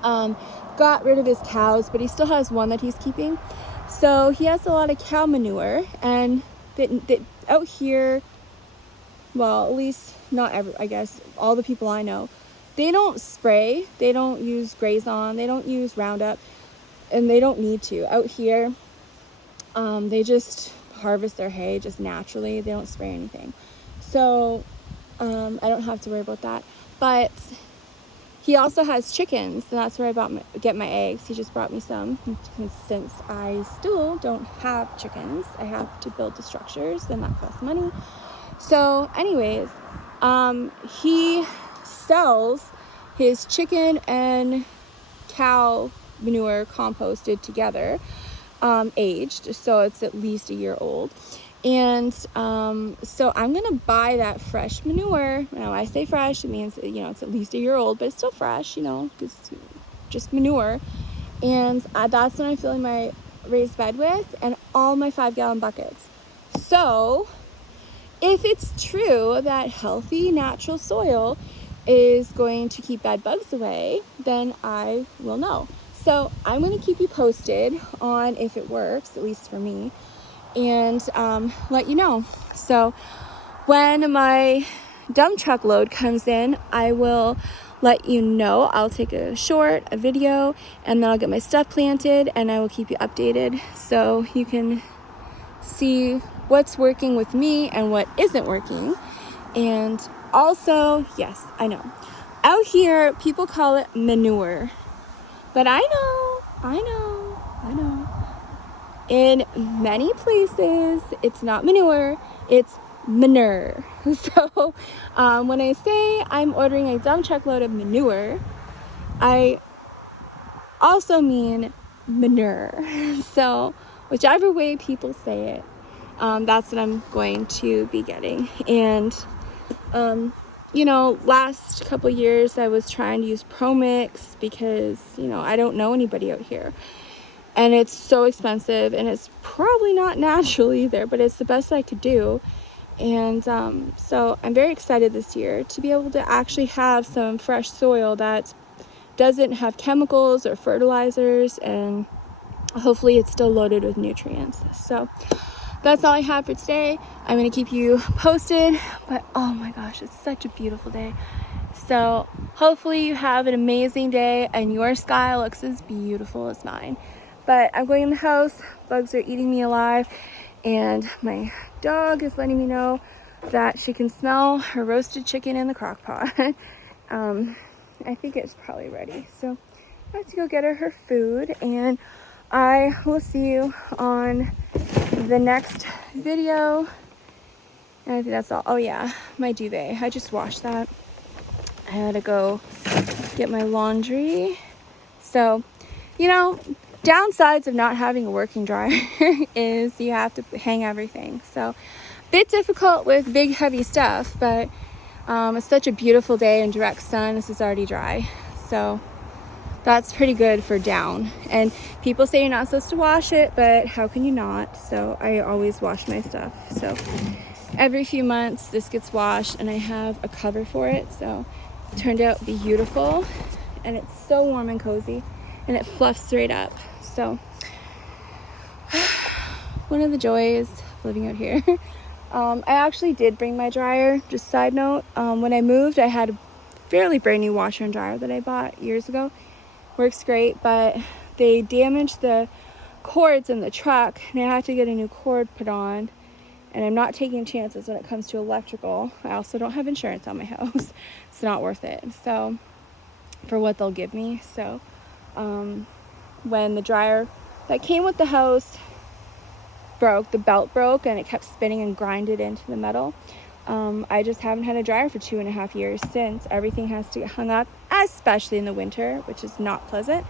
got rid of his cows, but he still has one that he's keeping. So he has a lot of cow manure, and that out here, well, at least not every, I guess all the people I know, they don't spray, they don't use Grazon, they don't use Roundup, and they don't need to. Out here, they just harvest their hay just naturally. They don't spray anything. So I don't have to worry about that. But he also has chickens, and that's where I get my eggs. He just brought me some, since I still don't have chickens. I have to build the structures, and that costs money. So anyways, he sells his chicken and cow manure composted together, aged, so it's at least a year old. And so I'm gonna buy that fresh manure. Now I say fresh, it means, you know, it's at least a year old, but it's still fresh, you know, it's just manure. And that's what I'm filling my raised bed with, and all my 5-gallon buckets. So if it's true that healthy natural soil is going to keep bad bugs away, then I will know. So I'm going to keep you posted on if it works, at least for me, and let you know. So when my dump truck load comes in, I will let you know. I'll take a video, and then I'll get my stuff planted, and I will keep you updated so you can see what's working with me and what isn't working. And also, yes, I know, out here people call it manure, but I know in many places it's not manure, it's manure. So when I say I'm ordering a dump truck load of manure, I also mean manure. So whichever way people say it, that's what I'm going to be getting. And you know, last couple years I was trying to use Pro Mix because, you know, I don't know anybody out here, and it's so expensive, and it's probably not natural either, but it's the best I could do. And so I'm very excited this year to be able to actually have some fresh soil that doesn't have chemicals or fertilizers, and hopefully it's still loaded with nutrients. So that's all I have for today. I'm going to keep you posted, but oh my gosh, it's such a beautiful day. So hopefully you have an amazing day and your sky looks as beautiful as mine. But I'm going in the house, bugs are eating me alive, and my dog is letting me know that she can smell her roasted chicken in the crock pot. I think it's probably ready. So I have to go get her food, and I will see you on the next video. And I think that's all. Oh yeah, my duvet, I just washed that. I had to go get my laundry. So, you know, downsides of not having a working dryer is you have to hang everything. So a bit difficult with big heavy stuff, but it's such a beautiful day and direct sun. This is already dry, so that's pretty good for down. And people say you're not supposed to wash it, but how can you not? So I always wash my stuff. So every few months this gets washed, and I have a cover for it. So it turned out beautiful, and it's so warm and cozy, and it fluffs right up. So one of the joys of living out here. I actually did bring my dryer, just side note. When I moved, I had a fairly brand new washer and dryer that I bought years ago. Works great, but they damaged the cords in the truck, and I had to get a new cord put on, and I'm not taking chances when it comes to electrical. I also don't have insurance on my house. It's not worth it, so, for what they'll give me. So when the dryer that came with the house broke, the belt broke, and it kept spinning and grinded into the metal. I just haven't had a dryer for 2.5 years since. Everything has to get hung up, especially in the winter, which is not pleasant,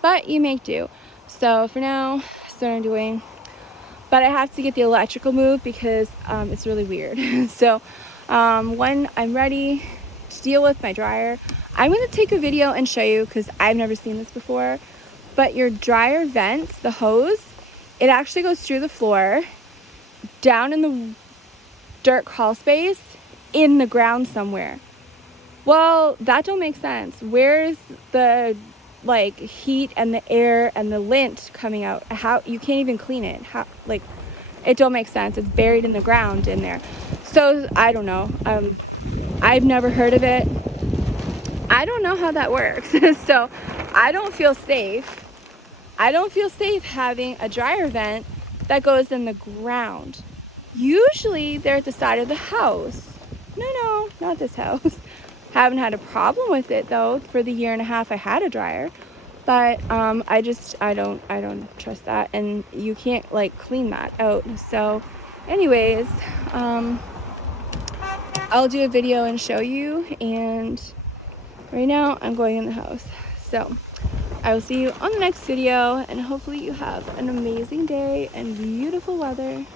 but you make do. So for now, that's what I'm doing. But I have to get the electrical moved because it's really weird. So when I'm ready to deal with my dryer, I'm going to take a video and show you, because I've never seen this before. But your dryer vents, the hose, it actually goes through the floor, down in the dirt crawl space, in the ground somewhere. Well, that don't make sense. Where's the like heat and the air and the lint coming out? How you can't even clean it? How, like, it don't make sense. It's buried in the ground in there. So I don't know. I've never heard of it. I don't know how that works. So I don't feel safe. I don't feel safe having a dryer vent that goes in the ground. Usually they're at the side of the house. No, not this house. Haven't had a problem with it though for the year and a half I had a dryer. But I don't trust that, and you can't like clean that out. So anyways, I'll do a video and show you, and right now I'm going in the house. So I will see you on the next video, and hopefully you have an amazing day and beautiful weather.